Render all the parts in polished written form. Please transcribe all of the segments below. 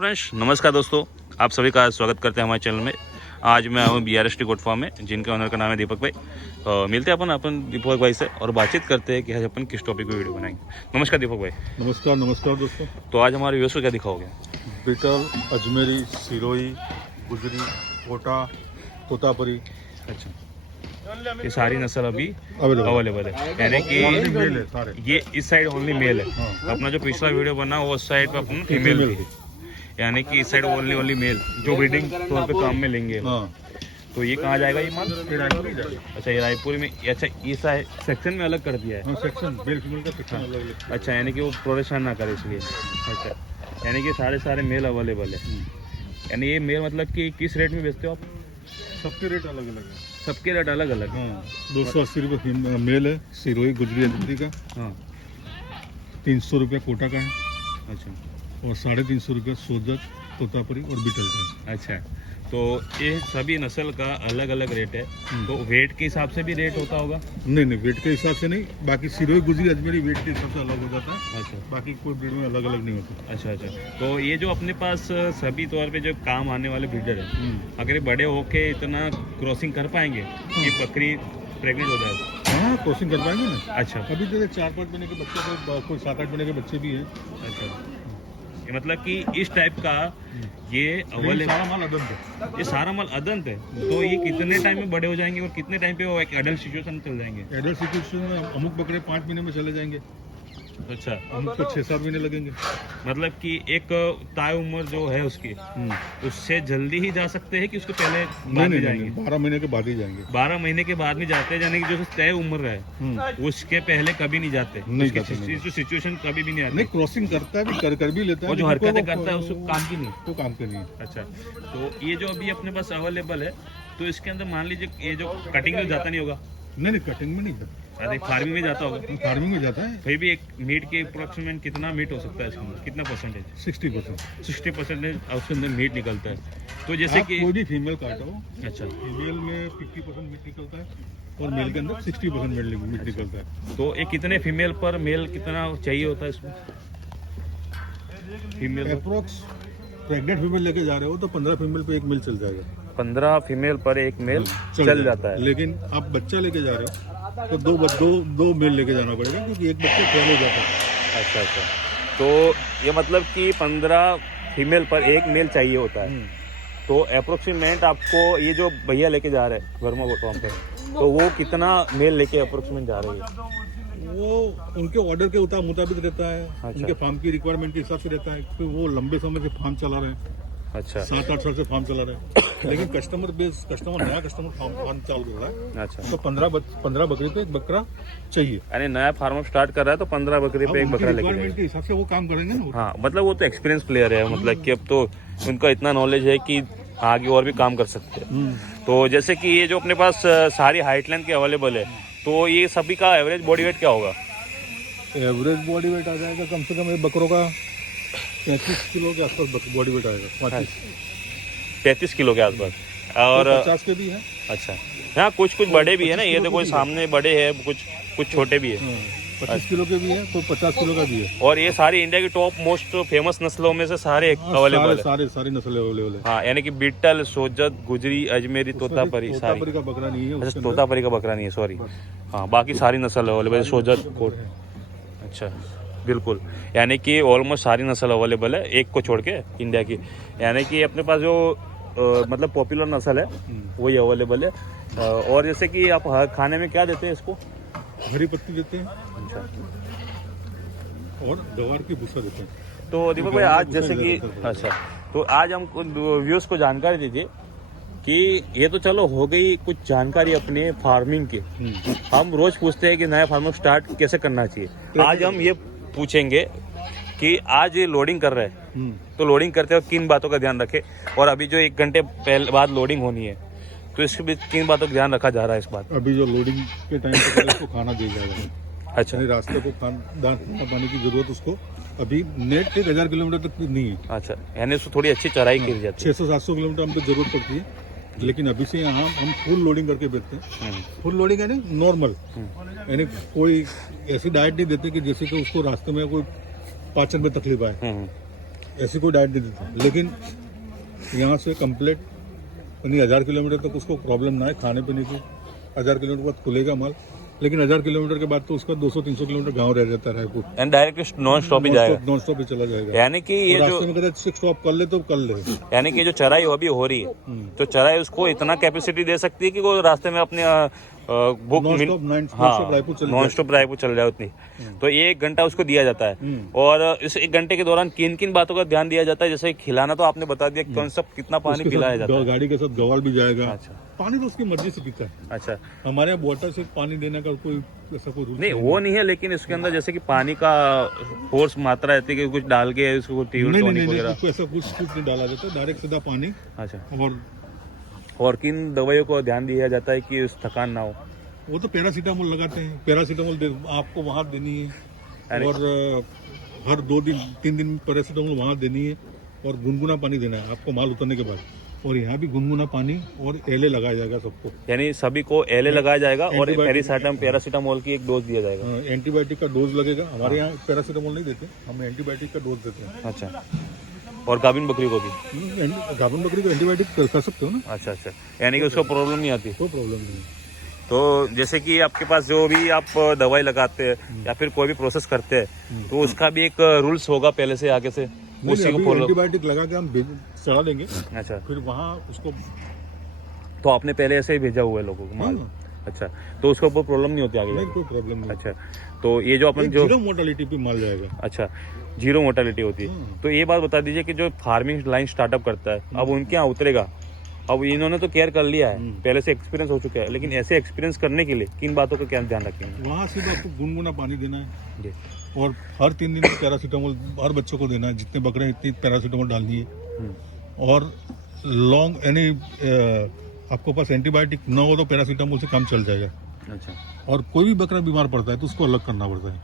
Friends, नमस्कार दोस्तों, आप सभी का स्वागत करते हैं हमारे चैनल में। आज मैं हूँ BRST गोट फार्म में, जिनके ओनर का नाम है दीपक भाई। मिलते हैं अपन दीपक भाई से और बातचीत करते हैं कि आज अपन किस टॉपिक पे वीडियो बनाएंगे। नमस्कार दीपक भाई। नमस्कार दोस्तों। तो आज हमारे व्यूअर्स को क्या दिखाओगे? बीटल, अजमेरी, सिरोही, गुजरी, कोटा, तोतापरी। अच्छा, ये सारी नस्ल अभी अवेलेबल अवेलेबल है, यानी कि ये इस साइड ओनली मेल है। हाँ। अपना जो पिछला वीडियो बना वो उस साइड पे अपन फीमेल थी, यानी कि इस साइड ओनली मेल जो ब्रीडिंग तौर पे काम में लेंगे। हाँ। तो ये कहाँ जाएगा ये माल? ये रायपुर ही जाएगा। अच्छा, ये रायपुर में। अच्छा, ये सेक्शन में अलग कर दिया है। हाँ, सेक्शन मेल फीमेल का सेक्शन अलग। अच्छा, यानी कि वो प्रोडक्शन ना करे इसलिए। अच्छा, यानी कि सारे मेल अवेलेबल है। यानी ये मेल मतलब कि किस रेट में बेचते हो आप? सबके रेट अलग अलग है। सबके रेट अलग अलग है। हाँ, 280 रुपये मेल है सिरोही गुजरी अजमेरी का। हाँ। 300 रुपये कोटा का है अच्छा और 350 रुपये सोजत, तोतापरी और बीटल का। अच्छा, तो ये सभी नस्ल का अलग अलग रेट है। तो वेट के हिसाब से भी रेट होता होगा? नहीं, वेट के हिसाब से नहीं, बाकी सिरोही गुजरी अजमेरी वेट के हिसाब से अलग हो जाता है। अच्छा बाकी कोई ब्रीड में अलग अलग नहीं होता। अच्छा। तो ये जो अपने पास सभी तौर पे जो काम आने वाले ब्रीडर है, अगर ये बड़े होके इतना क्रॉसिंग कर पाएंगे कि बकरी प्रेग्नेंट हो जाए? हाँ, क्रॉसिंग कर पाएंगे ना। अच्छा, अभी तो 4-5 महीने के बच्चे, कोई 7-8 महीने के बच्चे भी हैं। अच्छा, ये मतलब कि इस टाइप का ये अवेलेबल सारा माल अदंत है। ये सारा माल अदंत है। तो ये कितने टाइम में बड़े हो जाएंगे और कितने टाइम पे वो एक एडल्ट सिचुएशन में चल जाएंगे? एडल्ट सिचुएशन में अमुक बकरे 5 महीने में चले जाएंगे, अच्छा, अमुक को 6-7 महीने लगेंगे। मतलब कि एक तय उम्र जो है उसकी, उससे जल्दी ही जा सकते हैं कि उसके पहले बाद में जाएंगे? 12 महीने के बाद ही जाएंगे। 12 महीने के बाद में जाते हैं, यानी कि जो तय उम्र है उसके पहले कभी नहीं जाते? नहीं उसकी जाते, नहीं। जो सिचुएशन कभी भी नहीं आती? नहीं, क्रॉसिंग करता है भी, कर भी लेता है। और जो लेकिन हरकतें वो- करता है उसको काम की नहीं? वो काम के नहीं है। अच्छा, तो ये जो अभी अपने पास अवेलेबल है, तो इसके अंदर मान लीजिए ये जो कटिंग में जाता नहीं होगा? नहीं, कटिंग में नहीं जाता, अरे फार्मिंग में जाता होगा? फार्मिंग में जाता है। फिर भी एक मीट के अप्रोक्सीमेट कितना मीट हो सकता है इसके अंदर? कितना परसेंटेज? 60%। 60% उसके अंदर मीट निकलता है। तो जैसे कि कोई भी फीमेल काटो, अच्छा, फीमेल में 50% मीट निकलता है और मेल के अंदर 60% मीट निकलता है। तो ये कितने फीमेल पर मेल कितना चाहिए होता है इसमें? फीमेल अप्रोक्स प्रेग्नेंट फीमेल लेके जा रहे हो तो 15 फीमेल पे एक मेल चल जाएगा। 15 फीमेल पर एक मेल चल जाता है। लेकिन आप बच्चा लेके जा रहे हो तो दो मेल लेके जाना पड़ेगा, क्योंकि एक बच्चा फेल हो जाता है। अच्छा, तो ये मतलब कि 15 फीमेल पर एक मेल चाहिए होता है। तो अप्रोक्सीमेट आपको ये जो भैया लेके जा रहे हैं वर्मा गोट पे, तो वो कितना मेल लेके अप्रोक्सीमेट जा रहे हैं? वो उनके ऑर्डर के मुताबिक रहता है। अच्छा। उनके फार्म की रिक्वायरमेंट के हिसाब से रहता है, क्योंकि वो लंबे समय से फार्म चला रहे हैं। अच्छा 7-8 साल से फार्म चला रहे हैं। लेकिन नया कस्टमर फार्म चालू कर रहा है, अच्छा, तो 15 बकरी पे एक बकरा चाहिए। यानी नया फार्म स्टार्ट कर रहा है तो 15 बकरी पे एक बकरा लेके रिक्वायरमेंट के हिसाब से वो काम करेंगे ना। हाँ, मतलब वो तो एक्सपीरियंस प्लेयर है, मतलब कि अब तो उनका इतना नॉलेज है कि आगे और भी काम कर सकते हैं। तो जैसे कि ये जो अपने पास सारी हाइट लेंथ के अवेलेबल है, तो ये सभी का एवरेज बॉडी वेट क्या होगा? एवरेज बॉडी वेट आ जाएगा कम से कम एक बकरों का 35 किलो के आसपास बॉडी वेट आएगा। 35 किलो के आसपास। और 50 के भी है। अच्छा, हाँ, कुछ बड़े भी है ना, ये देखो सामने बड़े हैं, कुछ छोटे भी है। 25 किलो के भी है, तो 50 किलो का भी है। और ये सारी इंडिया की टॉप मोस्ट फेमस नस्लों में से सारे अवेलेबल है। सारी नस्लें अवेलेबल है। हाँ, यानी कि बीटल, सोजत, गुजरी, अजमेरी, तोतापरी सारी। तोतापरी का बकरा नहीं है अच्छा, उसके अंदर। तोतापरी का बकरा नहीं है, सॉरी। हाँ, बाकी सारी नस्ल अवेलेबल है, सोजत, कोट। अच्छा, बिल्कुल, यानी कि ऑलमोस्ट सारी नस्ल अवेलेबल है, एक को छोड़ के इंडिया की। यानी कि अपने पास जो मतलब पॉपुलर नस्ल है वही अवेलेबल है। और जैसे कि आप खाने में क्या देते हैं इसको? हरी पत्ती देते हैं अच्छा, और गवार की भूसा देते हैं। तो दीपक भाई आज जैसे कि अच्छा, तो आज हम व्यूअर्स को जानकारी दीजिए कि ये तो चलो हो गई कुछ जानकारी अपने फार्मिंग की। हम रोज पूछते हैं कि नया फार्मिंग स्टार्ट कैसे करना चाहिए। आज हम ये पूछेंगे कि आज ये लोडिंग कर रहे हैं, तो लोडिंग करते वक्त किन बातों का ध्यान रखें, और अभी जो 1 घंटे पहले बाद लोडिंग होनी है तो इसके बीच किन बातों का ध्यान रखा जा रहा है इस बात? अभी जो लोडिंग के टाइम पे इसको खाना दिया जाएगा। अच्छा, यानी रास्ते को दाना पानी की जरूरत उसको अभी नेट 1000 किलोमीटर तक नहीं है। अच्छा, यानी उसको थोड़ी अच्छी चराई की जाती है। 600-700 किलोमीटर हमको जरूरत पड़ती है, लेकिन अभी से यहाँ हम फुल लोडिंग करके बेचते हैं। फुल लोडिंग यानी नॉर्मल, यानी कोई ऐसी डाइट नहीं देते कि जैसे कि उसको रास्ते में कोई पाचन में तकलीफ आए। ऐसी कोई डाइट नहीं देता, लेकिन यहाँ से कंप्लीट 1000 किलोमीटर तक उसको प्रॉब्लम ना है खाने पीने की। 1000 किलोमीटर बाद खुलेगा माल, लेकिन 1000 किलोमीटर के बाद तो उसका 200-300 किलोमीटर गांव रह जाता है Raipur, and direct non stop ही जाएगा, नॉन स्टॉप ही चला जाएगा। यानी कि ये जो रास्ते में कदा स्टॉप कर ले तो कर ले। यानी कि जो चराई अभी हो रही है, तो चराई उसको इतना कैपेसिटी दे सकती है कि वो रास्ते में अपने बुक नॉन स्टॉप रायपुर चल नॉन स्टॉप रायपुर चल जाए उतनी। तो ये 1 घंटा उसको दिया जाता है, और इस 1 घंटे के दौरान किन किन बातों का ध्यान दिया जाता है? जैसे खिलाना तो आपने बता दिया, कौन सा कितना पानी पिलाया जाता है? गाड़ी के साथ गवाल भी जाएगा। अच्छा, पानी तो उसकी मर्जी से पीता है। अच्छा, हमारे यहाँ वाटर से पानी देने का कोई ऐसा कोई रूल नहीं वो नहीं है, लेकिन इसके अंदर जैसे कि पानी का फोर्स मात्रा रहती है कि कुछ डाल के उसको नहीं, उसको ऐसा कुछ नहीं डाला जाता, डायरेक्ट सीधा पानी। अच्छा, और किन दवाइयों को ध्यान दिया जाता है कि उस थकान ना हो? वो तो पैरासीटामोल लगाते हैं, पैरासीटामोल आपको वहाँ देनी है, और हर 2-3 दिन पैरासीटामोल वहाँ देनी है, और गुनगुना पानी देना है आपको माल उतरने के बाद। और यहाँ भी गुनगुना पानी और एले लगाया जाएगा सबको, यानी सभी को एले लगाया जाएगा, और पैरासीटामोल की एक डोज दिया जाएगा। एंटीबायोटिक का डोज लगेगा। हमारे यहाँ पैरासीटामोल नहीं देते, हम एंटीबायोटिक का डोज देते हैं। अच्छा, और गाभिन बकरी को भी? गाभिन बकरी को एंटीबायोटिक कर सकते हो ना। अच्छा, यानी कि उसको प्रॉब्लम नहीं आती? कोई प्रॉब्लम नहीं। तो जैसे कि आपके पास जो भी आप दवाई लगाते हैं या फिर कोई भी प्रोसेस करते हैं, तो उसका भी एक रूल्स होगा पहले से आगे से, उसी को फॉलो? एंटीबायोटिक लगा के हम चढ़ा देंगे। अच्छा, फिर वहाँ उसको तो आपने पहले ऐसे ही भेजा हुआ है लोगों को माल? अच्छा, तो उसको कोई प्रॉब्लम नहीं होती आगे? नहीं, कोई प्रॉब्लम नहीं। अच्छा, तो ये जो अपन जो 0 मोर्टेलिटी पे माल जाएगा। अच्छा, 0 मोर्टेलिटी होती है। तो ये बात बता दीजिए कि जो फार्मिंग लाइन स्टार्टअप करता है, अब उनके यहाँ उतरेगा, अब इन्होंने तो केयर कर लिया है, पहले से एक्सपीरियंस हो चुका है, लेकिन ऐसे एक्सपीरियंस करने के लिए किन बातों का क्या ध्यान रखेंगे? वहाँ सिर्फ आपको गुनगुना पानी देना है जी, और हर 3 दिन में पैरासीटामोल हर बच्चों को देना है, जितने बकरे हैं इतनी पैरासीटामोल डालनी है। और लॉन्ग यानी आपको पास एंटीबायोटिक न हो तो पैरासीटामोल से काम चल जाएगा। अच्छा, और कोई भी बकरा बीमार पड़ता है तो उसको अलग करना पड़ता है,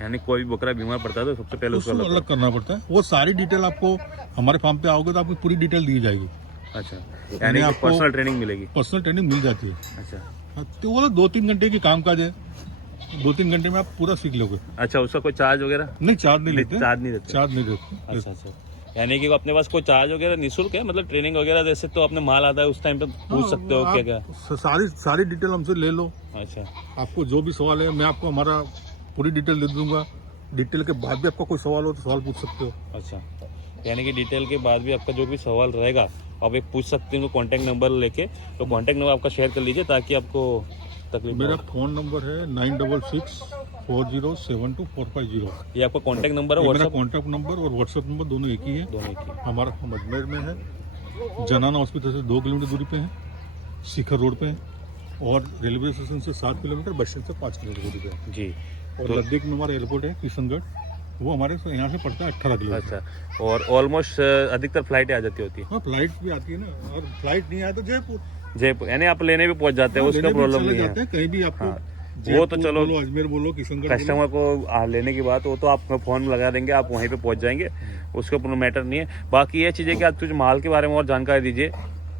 यानी कोई भी बकरा बीमार पड़ता है तो सबसे पहले उसको अलग करना पड़ता है। वो सारी डिटेल आपको हमारे फार्म पे आओगे तो आपको पूरी डिटेल दी जाएगी। अच्छा, यानी आपको पर्सनल ट्रेनिंग मिलेगी? पर्सनल ट्रेनिंग मिल जाती है। अच्छा, तो वो 2-3 घंटे की काम काज है, 2-3 घंटे में आप पूरा सीख लोगे। अच्छा, उसका कोई चार्ज वगैरह? नहीं, चार्ज नहीं लेते। चार्ज नहीं देते? अच्छा, यानी कि अपने पास कोई चार्ज वगैरह निःशुल्क है, मतलब ट्रेनिंग वगैरह जैसे तो अपने माल आता है उस टाइम पे पूछ सकते हो क्या क्या? सारी डिटेल हमसे ले लो। अच्छा, आपको जो भी सवाल है मैं आपको हमारा पूरी डिटेल दे दूंगा। डिटेल के बाद भी आपका कोई सवाल हो तो सवाल पूछ सकते हो। अच्छा, यानी कि डिटेल के बाद भी आपका जो भी सवाल रहेगा आप एक पूछ सकते हो कॉन्टैक्ट नंबर लेके। तो कॉन्टैक्ट नंबर आपका शेयर कर लीजिए ताकि आपको तकलीफ। मेरा फोन नंबर है 9664072450। ये आपका कॉन्टैक्ट नंबर है? मेरा कॉन्टैक्ट नंबर और व्हाट्सएप नंबर दोनों एक ही है। हमारा हम अजमेर में है, जनाना हॉस्पिटल से 2 किलोमीटर दूरी पे है, शिखर रोड पे है, और रेलवे स्टेशन से 7 किलोमीटर, बस स्टैंड से 5 किलोमीटर दूरी पे है जी। और नजदीक में हमारा एयरपोर्ट है किशनगढ़, वो हमारे यहाँ से पड़ता है 18 किलोमीटर। अच्छा, और ऑलमोस्ट अधिकतर फ्लाइटें आ जाती होती है? हाँ, फ्लाइट भी आती है ना, और फ्लाइट नहीं आए तो जयपुर यानी आप लेने भी पहुंच जाते हैं, उसका प्रॉब्लम नहीं है कहीं भी आपको। वो तो चलो अजमेर बोलो, किशनगढ़ कस्टमर को लेने की बात, वो तो आप फोन लगा देंगे, आप वहीं पे पहुंच जाएंगे, उसका कोई मैटर नहीं है। बाकी ये चीज़ है कि आप कुछ माल के बारे में और जानकारी दीजिए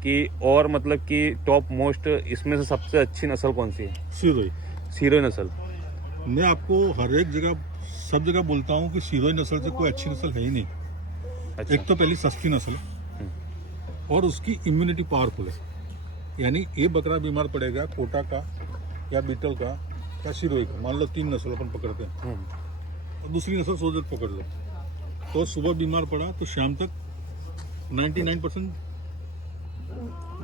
कि और मतलब कि टॉप मोस्ट इसमें से सबसे अच्छी नस्ल कौन सी है? सिरोही नस्ल। मैं आपको हर एक जगह सब जगह बोलता हूँ कि सिरोही नस्ल से कोई अच्छी नस्ल है ही नहीं। अच्छा। एक तो पहली सस्ती नस्ल है और उसकी इम्यूनिटी पावरफुल है, यानी ये बकरा बीमार पड़ेगा कोटा का या बीटल का या सिरोही का, मान लो 3 नस्ल अपन पकड़ते हैं और दूसरी नस्ल सोजत पकड़ लो, तो सुबह बीमार पड़ा तो शाम तक 99%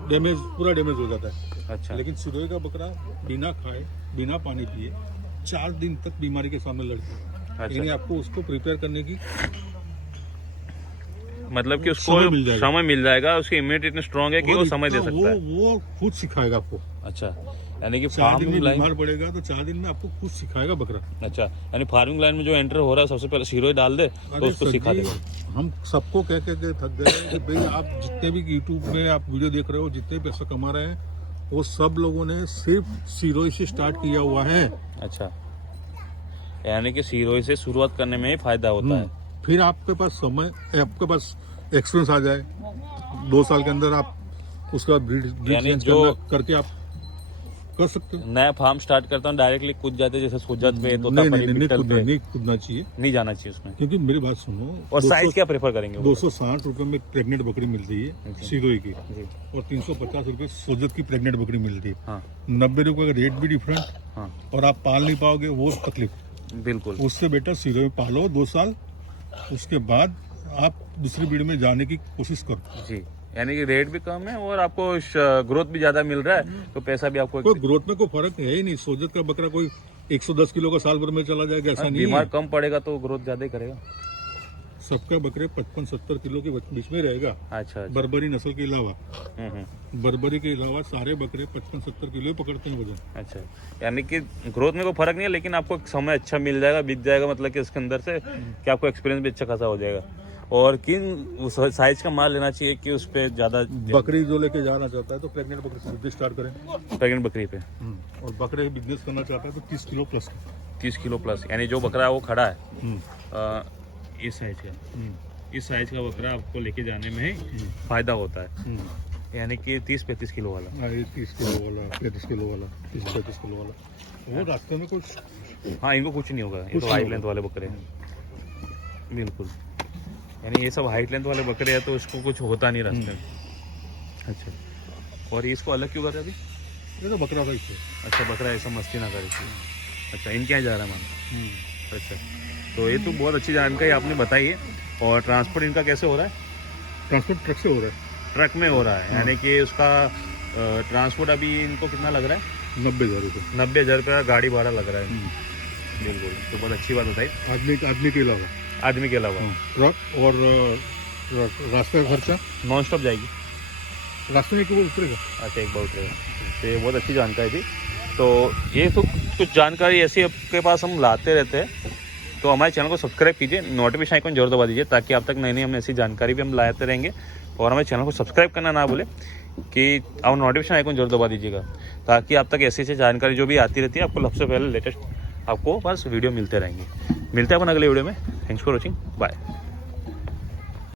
डैमेज, पूरा डैमेज हो जाता है। अच्छा। लेकिन सिरोही का बकरा बिना खाए बिना पानी पिए 4 दिन तक बीमारी के सामने लड़ता है। अच्छा। यानी आपको उसको प्रिपेयर करने की मतलब कि उसको समय मिल जाएगा, उसकी इम्यूनिटी इतनी स्ट्रांग है कि वो समय दे सकता है। वो खुद सिखाएगा आपको। अच्छा, यानी कि 4 दिन में बीमार पड़ेगा तो 4 दिन में आपको खुद सिखाएगा बकरा। अच्छा, यानी फार्मिंग लाइन में जो एंटर हो रहा है सबसे पहले सिरोही डाल दे तो उसको सिखा देगा। हम सबको कह के थक गए कि भाई आप जितने भी यूट्यूब में आप वीडियो देख रहे हो, जितने पैसा कमा रहे हैं, वो सब लोगों ने सिर्फ सिरोही से स्टार्ट किया हुआ है। अच्छा, यानी कि सिरोही से शुरुआत करने में ही फायदा होता है। फिर आपके पास समय, आपके पास एक्सपीरियंस आ जाए, 2 साल के अंदर आप उसका ब्रीड यानी जो करके आप कर सकते हो। नया फार्म स्टार्ट करता हूँ डायरेक्टली कूद जाते जैसे सोजत पे नहीं तोतापरी नहीं नहीं बीटल पे नहीं कूदना चाहिए, नहीं जाना चाहिए उसमें। क्योंकि मेरी बात सुनो। और साइज क्या प्रेफर करेंगे वो? 260 रुपए में प्रेग्नेंट बकरी मिल रही है सिरोही की, जी और 350 रुपए सोजत की प्रेग्नेंट बकरी मिल रही है। हाँ 90 रुपए का रेट भी डिफरेंट, हाँ और आप पाल नहीं पाओगे वो तकलीफ। बिल्कुल उससे बेटर सिरोही में पालो 2 साल, उसके बाद आप दूसरी ब्रीड में जाने की कोशिश करो। जी, यानी कि रेट भी कम है और आपको ग्रोथ भी ज्यादा मिल रहा है तो पैसा भी आपको कोई ग्रोथ में कोई फर्क है ही नहीं। सोजत का बकरा कोई 110 किलो का साल भर में चला जाएगा ऐसा नहीं बीमार है। कम पड़ेगा तो ग्रोथ ज्यादा ही करेगा। सबका बकरे 55-70 किलो के बीच में रहेगा, अच्छा बर्बरी नस्ल के अलावा। हम्म। बर्बरी के अलावा सारे बकरे 55-70 किलो ही पकड़ते हैं वजन। अच्छा, यानी कि ग्रोथ में कोई फर्क नहीं है, लेकिन आपको समय अच्छा मिल जाएगा, बीत जाएगा, मतलब कि इसके अंदर से कि आपको एक्सपीरियंस भी अच्छा खासा हो जाएगा। और किन साइज का माल लेना चाहिए कि उस पर ज्यादा? बकरी जो लेके जाना चाहता है तो प्रेग्नेंट बकरी से बिजनेस स्टार्ट करें, प्रेग्नेंट बकरी पे। और बकरे बिजनेस करना चाहता है तो 30 किलो प्लस। 30 किलो प्लस, यानी जो बकरा वो खड़ा है इस साइज का, इस साइज का बकरा आपको लेके जाने में फायदा होता है, यानी कि 30-35 किलो वाला। 30 किलो वाला, 35 किलो वाला, 30-35 किलो वाला, वो रास्ते में कुछ। हाँ, इनको कुछ नहीं होगा, ये कुछ तो नहीं हाई होगा। लेंथ वाले बकरे हैं। बिल्कुल, यानी ये सब हाइट लेंथ वाले बकरे हैं तो उसको कुछ होता नहीं रास्ते में। अच्छा, और इसको अलग क्यों कर रहे हैं अभी? ये तो बकरा भाई है। अच्छा, बकरा ऐसा मस्ती ना करे। अच्छा, इनके यहाँ जा रहा है मान। अच्छा, तो ये तो बहुत अच्छी जानकारी आपने बताई है। और ट्रांसपोर्ट इनका कैसे हो रहा है? ट्रांसपोर्ट ट्रक से हो रहा है, ट्रक में हो रहा है, यानी कि उसका ट्रांसपोर्ट अभी इनको कितना लग रहा है? 90,000 रुपये 90,000 रुपये का गाड़ी भाड़ा लग रहा है। बिल्कुल, तो बहुत अच्छी बात बताई। आदमी के अलावा। आदमी के अलावा ट्रक और रास्ते का खर्चा नॉन स्टॉप जाएगी? रास्ते में एक बार उतरेगा। अच्छा, एक बार उतरेगा। तो ये बहुत अच्छी जानकारी थी। तो ये तो कुछ जानकारी ऐसी आपके पास हम लाते रहते हैं, तो हमारे चैनल को सब्सक्राइब कीजिए, नोटिफिकेशन आइकन जरूर दबा दीजिए ताकि आप तक नई नई हम ऐसी जानकारी भी हम लाते रहेंगे। और हमारे चैनल को सब्सक्राइब करना ना भूलें कि आप नोटिफिकेशन आइकन जरूर दबा दीजिएगा ताकि आप तक ऐसी ऐसी जानकारी जो भी आती रहती है आपको सबसे पहले लेटेस्ट आपको बस वीडियो मिलते रहेंगे। मिलते हैं अपन अगले वीडियो में। Thanks for watching, bye.